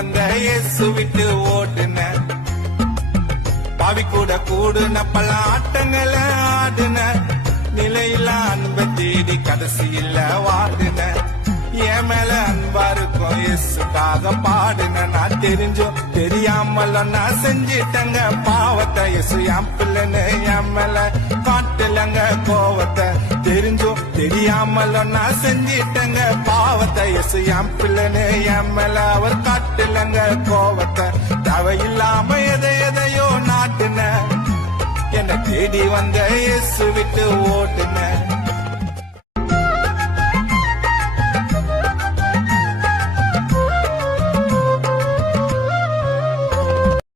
வந்த இயேசு விட்டு ஓட்டுன பாவி கூட கூடுன பல ஆட்டங்களை ஆடுன நிலையில அன்பை தேடி கடைசியில வாடுன என் மேல அன்பா இருக்கும் இயேசுக்காக பாடுன நான் தெரிஞ்சோம் தெரியாமல நான் செஞ்சிட்டங்க பாவத்தை இயேசு என் பிள்ளைன்னு என் மேல காட்டலங்க கோவத்தை தெரிஞ்சோம் தெரியாமல நான் செஞ்சிட்டங்க பாவத்தை இயேசு என் பிள்ளைன்னு என் மேல அவர் காட்டலங்க கோவத்தை தேவையில்லாம எதையோ நாட்டுன என்னை தேடி வந்த இயேசு விட்டு ஓட்டுன